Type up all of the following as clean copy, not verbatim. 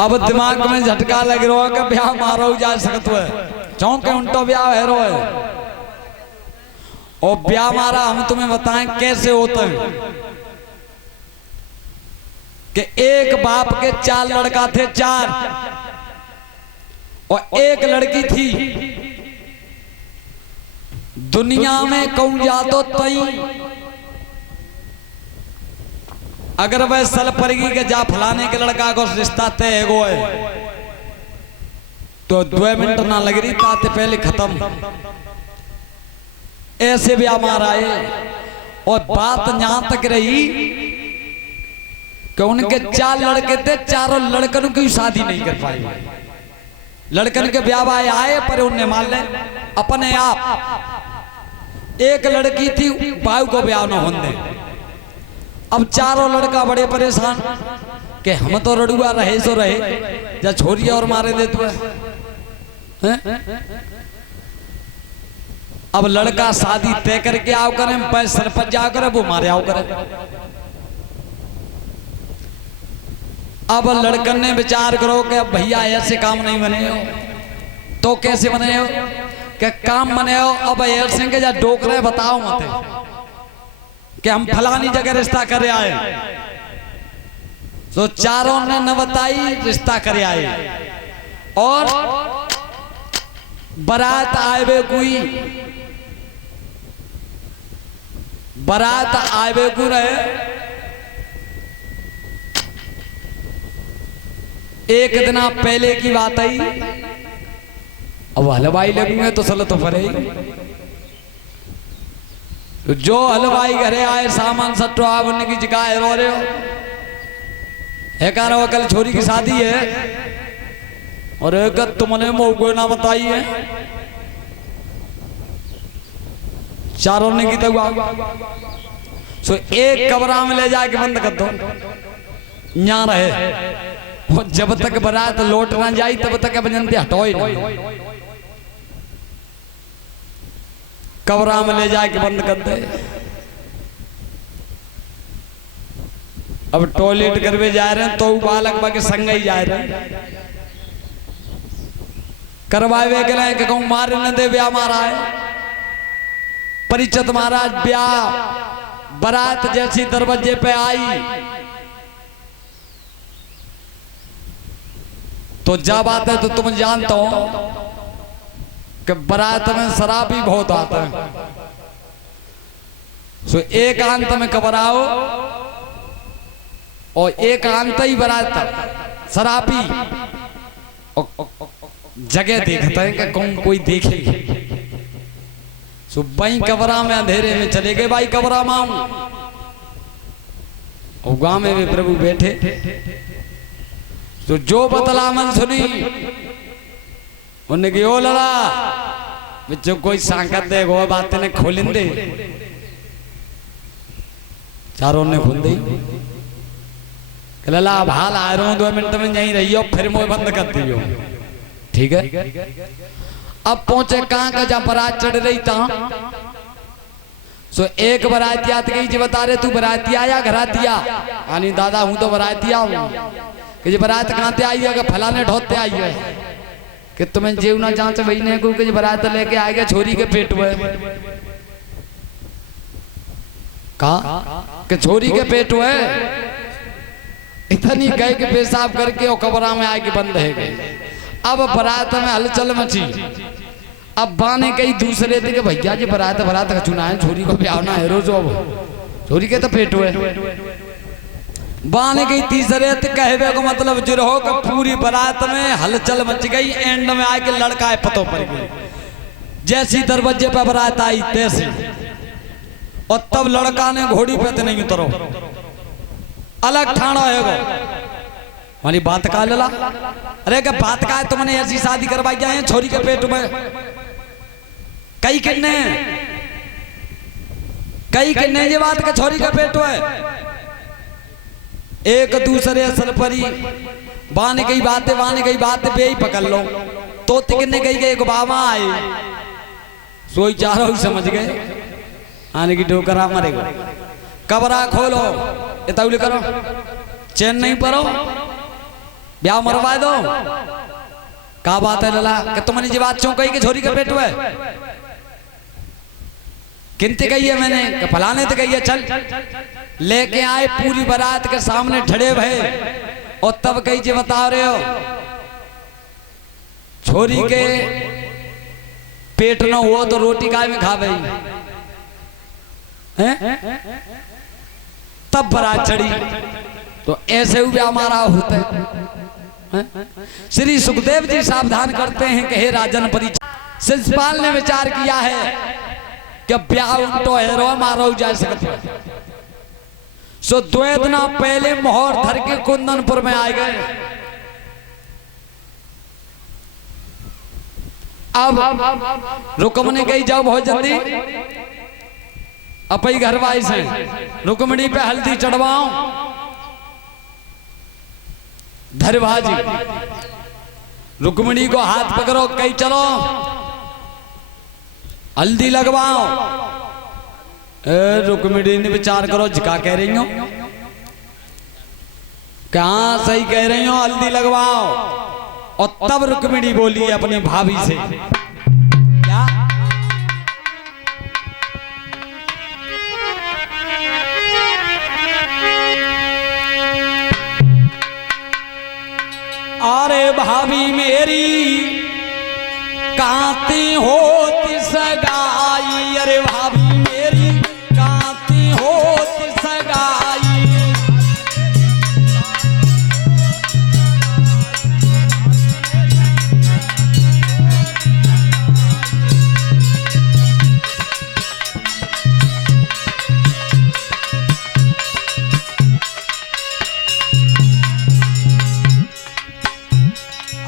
अब दिमाग में झटका लग रहा है कि ब्याह मारो जा सकत है चौंके उल्टो ब्याह है रो है और ब्याह मारा हम तुम्हें बताएं कैसे होता है कि एक बाप के 4 लड़का थे 4 और एक लड़की थी। दुनिया में कहूं जा तो तई अगर वह सल पड़ेगी के जा फलाने के लड़का को रिश्ता तय गो है तो 2 मिनट ना लग रही ताते पहले खत्म। ऐसे भी हमारा है और बात यहां तक रही कि उनके 4 लड़के थे, चारों लड़कन की शादी नहीं कर पाए। लड़कन के ब्याह आए पर उन्हें मान ले अपने आप। एक लड़की थी बायू को ब्याह न होने। अब चारों लड़का बड़े परेशान कि हम तो रड़ुआ रहे सो रहे या छोरी और मारे दे तू है? अब लड़का शादी तय करके आओ करे पैसे पर जा करे वो मारे आओ करे। अब लड़कन ने विचार करो कि अब भैया ऐसे काम नहीं बने हो तो कैसे बने हो कि काम बने हो। अब ऐसे के जा डोकरे बताओ मत कि हम फलानी जगह रिश्ता करे आए तो चारों ने न बताई रिश्ता करे आए और बारात आए कोई बारात आए को रहे। एक दिन पहले की बात आई। अब हलवाई लगूंगे तो सल तो फरे तो जो हलवाई घरे आए सामान सट्टो आप उनकी जगह रो रहे हो है कह रहा कल छोरी की शादी है और एक तुमने मोह ना बताई है। चारों ने की तो सो एक कमरा में ले जाके बंद कर दो यहाँ रहे और जब तक बारात लौट ना जाए तब तक बजनते हटो ही नहीं। कमरा में ले जाके बंद कर दे। अब टॉयलेट करवे जा रहे हैं तो बालक बाके संग ही जा रहे हैं करवाए के लिए कहूं मारे न दे ब्याह मारा है। परिचित महाराज ब्याह बारात जैसी दरवाजे पे आई तो जब आते तो तुम जानते हो कि बारात में शराब भी बहुत आता है। सो एक अंत में घबराओ और एक अंत ही बारात शराबी जगह देखता है कि कौन कोई देखे। सो भाई कबरा में अंधेरे में चले गए भाई कबरा में और गांव में भी प्रभु बैठे तो जो बतला मन सुनी उन्हें ओ लड़ा बच्चों कोई सांकत दे वो बातें ने खोलिंदे। चारों ने खोल दी लला अब हाल आ रहा हूं 2 मिनट में यहीं रही हो फिर मुंह बंद कर दी हो ठीक है। अब पहुंचे कहां का जहां बारात चढ़ रही था सो एक बाराती आती गई जी बता रहे तू बाराती आया घरातिया यानी दादा हूं तो बाराती हूं कि बारात कहां से आई है कि फलाने ढोते आई है कि तुम्हें जीवना जांच वही नहीं को कि बारात लेके आ गया छोरी के पेट में कहा कि छोरी के पेट में इतनी कह के पेशाब करके और कमरा में आके बंद है गए। अब बारात में हलचल मची। अब बाने कई दूसरे थे कि भैया जी बारात का चुना है छोरी को ब्याह ना है रोज अब छोरी के तो पेट हुए बाने कई तीसरे थे कहवे को मतलब जो रहो कि पूरी बारात में हलचल मच गई। एंड में आके लड़का है पतो पड़ गई जैसी दरवाजे पर बारात आई तैसी और तब लड़का ने घोड़ी पे तो नहीं उतरो अलग ठाणा है वो वाली बात का लला। अरे क्या बात का है तुमने ऐसी शादी करवाई गया है छोरी के पेट में कई किन्ने ये बात का छोरी का पेट है। एक दूसरे असल परी बाने कई बातें बे ही पकड़ लो तो किन्ने कही गए बाबा आए सोई चारों समझ गए आने की डोकरा मरेगा। कबरा खोलो इताउली करो चैन नहीं परो ब्याह मरवा दो। का बात है लला कि तुमने जी बात क्यों कही कि छोरी के पेट में किनते कही है मैंने कि फलाने तो कही है। चल लेके आए पूरी बारात के सामने ठड़े भये और तब कही जी बता रहे हो छोरी के पेट न हो तो रोटी काय में खा गई तब बारात चढ़ी। तो ऐसे हुए हमारा होता है। श्री सुखदेव जी सावधान करते हैं कि हे राजन परीक्षा शिषपाल ने विचार किया है कि ब्याह तो हेरो मारो जा सकते। सो द्वैतना पहले मोहर धर के कुंदनपुर में आ गए। अब रुकमणी गई जाओ बहुत जल्दी अपई घरवाई से रुकमणी पे हल्दी चढ़वाओ। धरवाजी रुकमणी को हाथ पकड़ो कहीं चलो हल्दी लगवाओ। रुकमणी ने विचार करो झिका कह रही हो कहां सही कह रही हो हल्दी लगवाओ। और तब रुकमणी बोली अपनी भाभी से क्या अरे भाभी मेरी कांती होती सगाई। अरे भाभी मेरी कांती होती सगाई।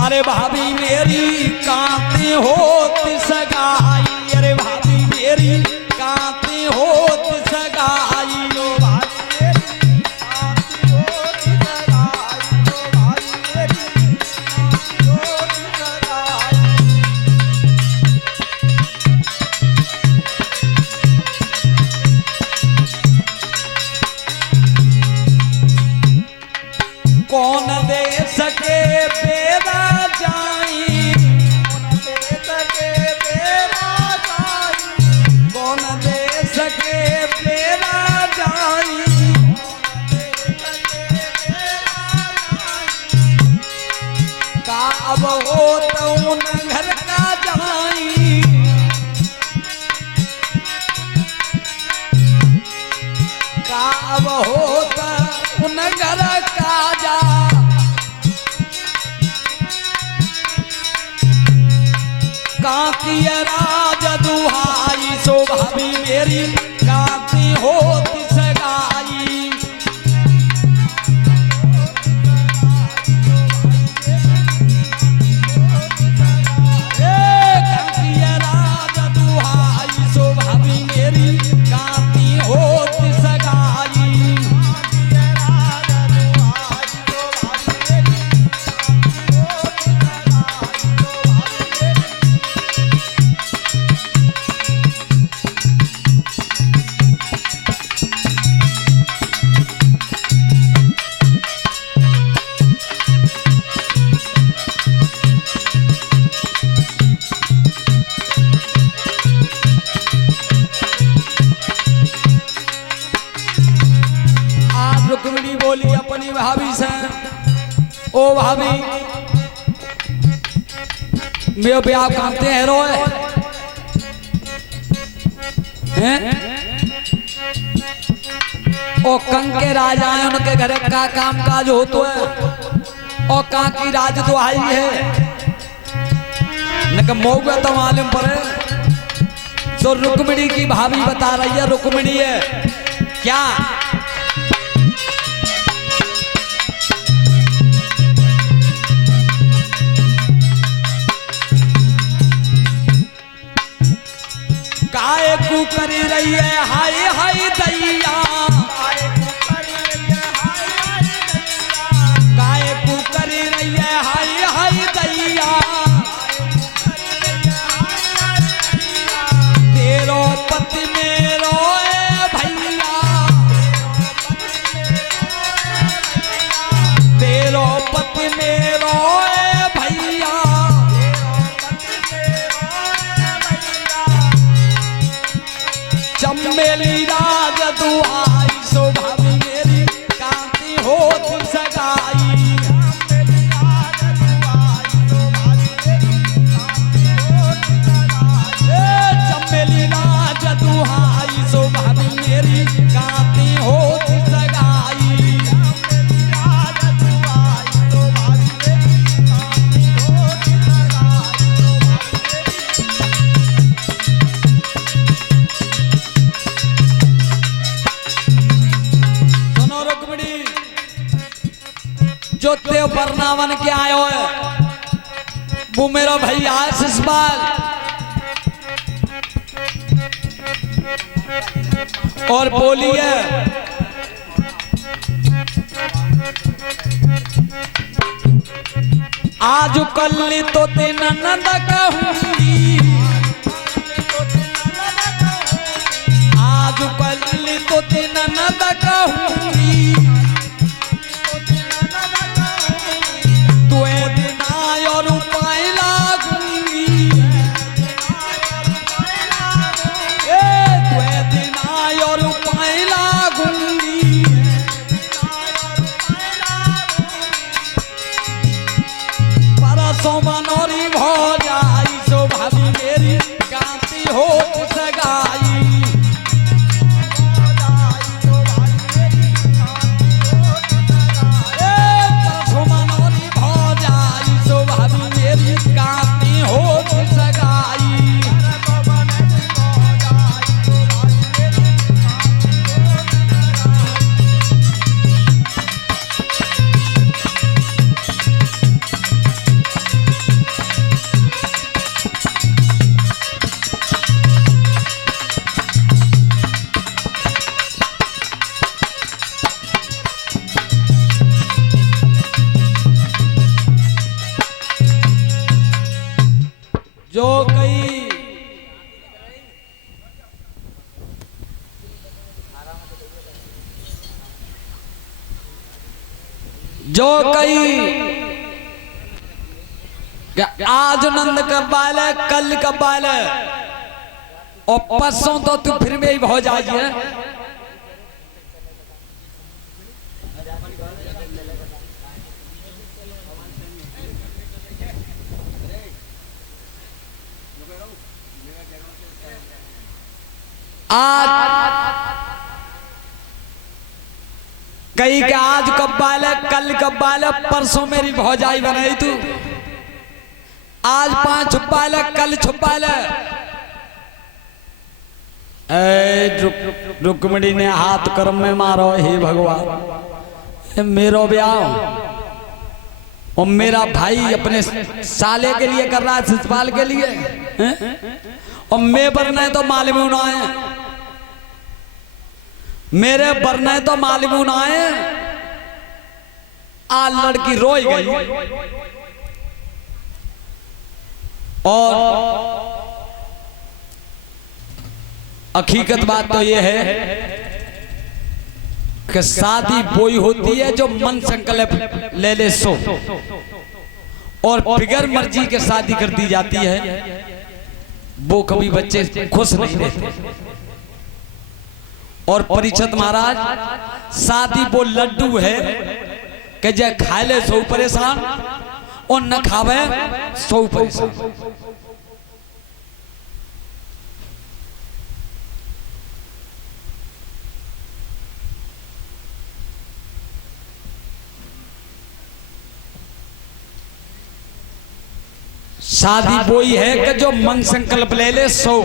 अरे भाभी मेरी कांती होती सगाई। अरे भाभी मेरी कांती होती सगाई। लो भाभी मेरी कांती होती सगाई। लो भाभी मेरी कांती होती सगाई। कौन दे सके बेरा जाई। कौन दे सके बेरा जाई। का अब हो तो उन घर का जाई। का अब हो तो उन घर का जा। कांकी राज दुहाई। सो भाभी मेरी कांती होती सगाई। कांकी राज दुहाई। सो भाभी मेरी कांती होती सगाई। रुक्मिणी बोली अपनी भाभी से ओ भाभी मेरे ब्याह कांते हैं रोए हैं। ओ कंग के राजा हैं उनके घर का काम काज हो तो है और कांकी राज तो आई है न मौका तो मालूम पड़े। तो रुक्मिणी की भाभी बता रही है रुक्मिणी है क्या काय कु करी रही है हाय हाय दैया। काय कु करी रही है हाय हाय दैया। तेरो पति मेरो भैया। तेरो पति मेरो बरनावन के आयो है, वो मेरा भैया है सिसपाल। और बोलिए आज कल तो तेन नंद कहूंगी, आज कल तो तेन नंद कहूंगी, तुए दिन और उपाय लागूंगी, तुए दिन और उपाय लागूंगी। सोमनोरी भो जाई सो भाभी मेरी कांति हो सगाई, सोमनोरी भो जाई सो भाभी मेरी कांति हो सगाई। जो कई आज नंद का बाल है, कल का बाल है, और परसों तो तू फिर में ही हो जाइए। आज कई के आज कब बाल है, कल कब बाल है, परसों मेरी भौजाई बनाई तू। आज 5 छुपाल है, कल छुपाल है। रुक्मिणी ने हाथ कर्म में मारो, हे भगवान मेरो ब्याह और मेरा भाई अपने साले के लिए कर रहा है, शिशुपाल के लिए, और मैं बरना है तो मालूम ना है, मेरे बरना है तो मालूम ना है। आज लड़की रोई गई और हकीकत बात तो ये है कि शादी वही होती है जो मन संकल्प ले ले सो, और बिगर मर्जी के शादी कर दी जाती है, वो कभी बच्चे खुश नहीं रहते। और परीक्षित महाराज शादी वो लड्डू है कि जे खा ले सो परेशान और न खावे सो परेशान। शादी वही है कि जो मन संकल्प ले ले सो।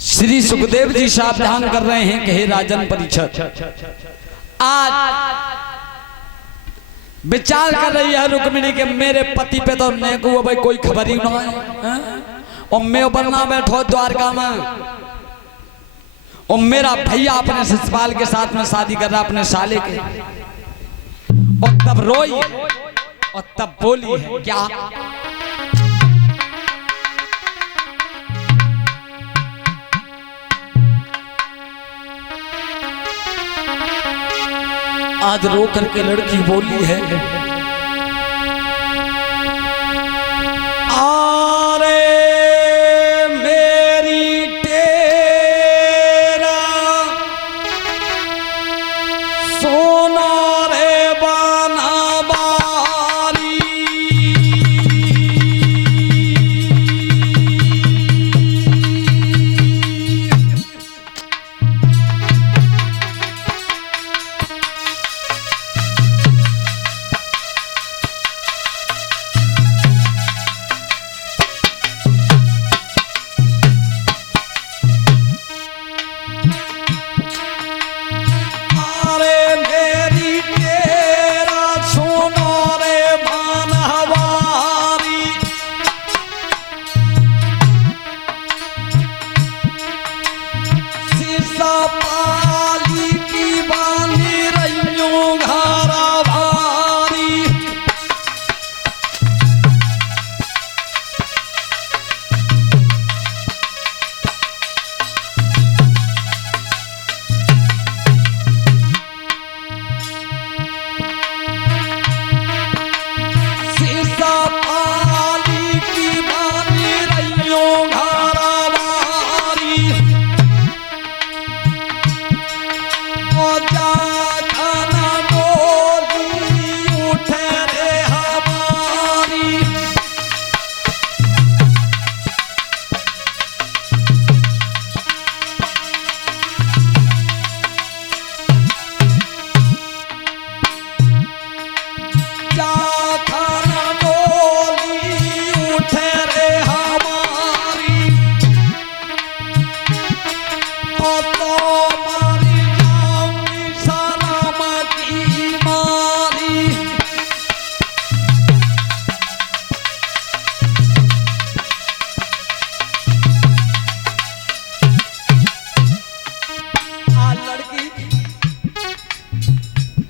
श्री सुखदेव जी सावधान कर रहे हैं कि हे राजन परीक्षित, आज विचार कर रही है रुक्मिणी के मेरे पति पे तो ने को भाई कोई खबर ही ना है, और मैं बनना बैठो द्वारका में, और मेरा भैया अपने शिशुपाल के साथ में शादी कर रहा अपने साले के। और तब रोई और तब बोली है क्या, आज रो करके लड़की बोली है, अरे मेरी तेरा सोना रे बना बारी,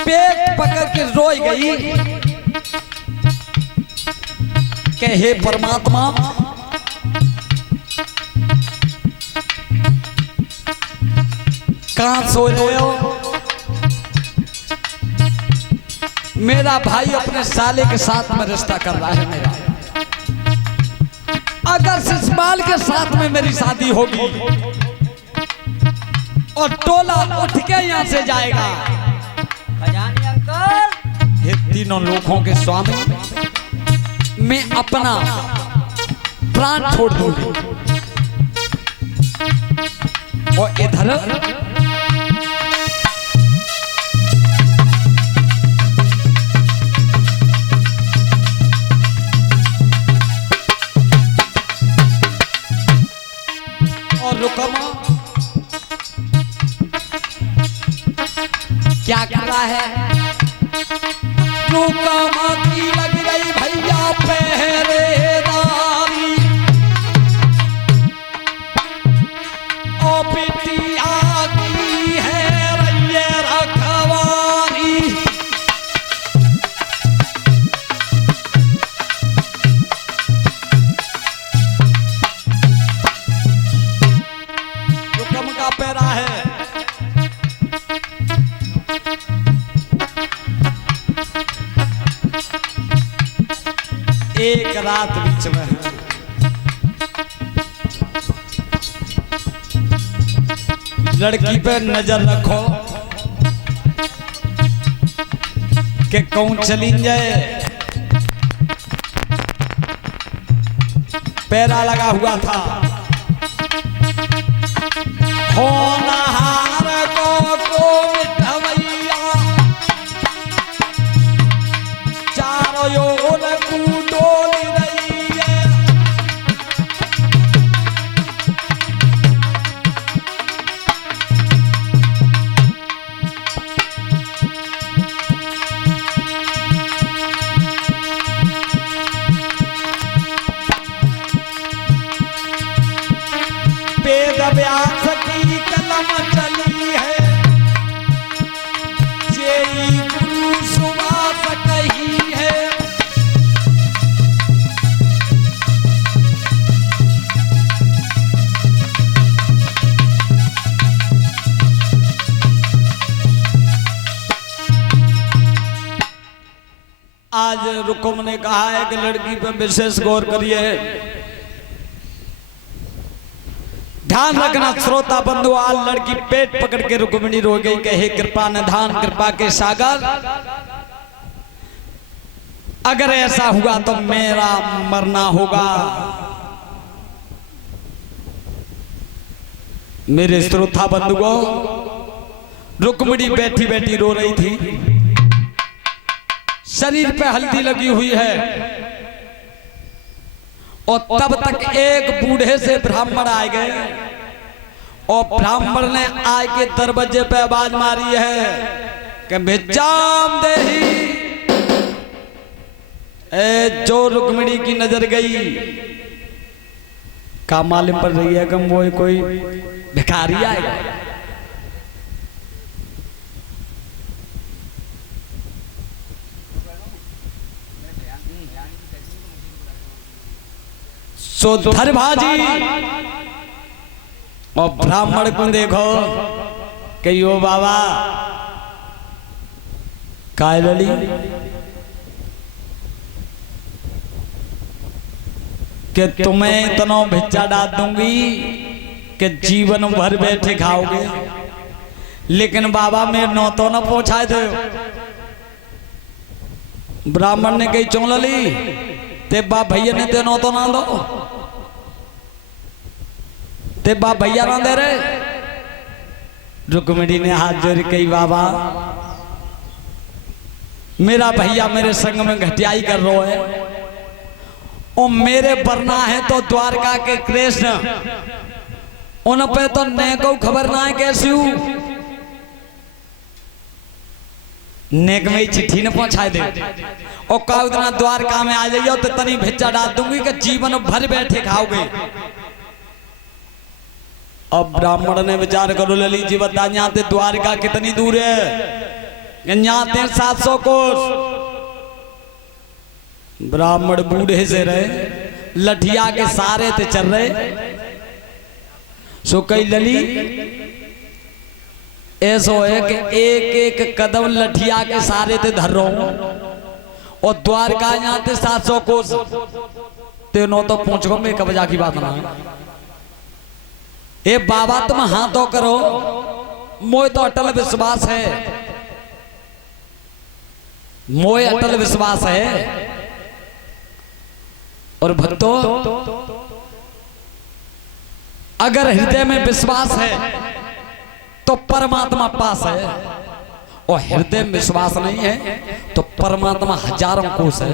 पेट पकड़ के रोई गई कि हे परमात्मा, कहां सो रहे हो? मेरा भाई अपने साले के साथ में रिश्ता कर रहा है मेरा। अगर सिसमाल के साथ में मेरी शादी होगी और टोला उठ के यहां से जाएगा, खजानी अंकल, ये तीनों लोगों के स्वामी, मैं अपना प्राण छोड़ दूंगी। और इधर और रुकमा क्या कर रहा है? रुकमा की लग रही भैया पहरेदारी, ओ बिटिया की है रैये रखवारी। रुकम का पैरा है, एक रात बीच में है। लड़की पे नजर रखो कि कौन चली जाए। पैरा लगा हुआ था, होनहार को मिठवैया, चारों ओर डोली रही है। वेद व्यास की कलम चली है, जेई गुरु सुभाष कही है। आज रुकुम ने कहा है कि लड़की पर विशेष गौर करिए। ध्यान रखना श्रोता बंधु, आज लड़की पेट पकड़ के रुक्मिणी रो गई कि हे कृपा निधान, कृपा के सागर, अगर ऐसा हुआ तो मेरा मरना होगा। मेरे श्रोता बंधुओं, रुक्मिणी बैठी बैठी रो रही थी, शरीर पे हल्दी लगी हुई है, और तब तक एक बूढ़े से ब्राह्मण आए गए, और ब्राह्मण ने आए के दरवाजे पे आवाज मारी है कि भिक्षाम देहि। जो रुक्मिणी की नजर गई, का मालूम पड़ रही है कि वो कोई भिखारी आएगा। सो धरभाजी और ब्राह्मण को देखो कि यो बाबा काय लली, कि तुम्हें इतना भिक्षा डाल दूंगी कि जीवन भर बैठे खाओगे, लेकिन बाबा मेरे नौ तो न पहुंचाए थे। ब्राह्मण ने कही चौं लली, ते बाप भैया ने ते नौ तो ना दो, ते बाप भैया ना दे रहे। रुक्मिणी ने हाथ जोड़ कही बाबा, मेरा भैया मेरे संग में घटियाई कर रहा है, और मेरे बरना है तो द्वारका के कृष्ण, उन पे तो ने को खबर ना है कैसी हूं। नेक में चिट्ठी न पहुंचाए दे, और कहा उतना द्वारका में आ जाइयो तो तनी भिक्षा डाल दूंगी कि जीवन भर बैठे खाओगे। अब ब्राह्मण ने विचार करो, लली जी बता यहाँ से द्वारका कितनी दूर है? जाते हैं 700 कोस। ब्राह्मण बूढ़े से रहे, लठिया के सारे ते चल रहे। सो कई लली ऐसो है कि एक एक कदम लठिया के सारे ते धर रहा हूं और द्वारका यहाँ ते 700 कोस तेनो तो पहुंच गो। मैं कबजा की बात ना ए बाबा तुम हाथों करो, मोए तो अटल विश्वास है, मोए अटल विश्वास है। और भक्तों अगर हृदय में विश्वास है तो परमात्मा पास है, और हृदय में विश्वास नहीं है तो परमात्मा हजारों कोस है।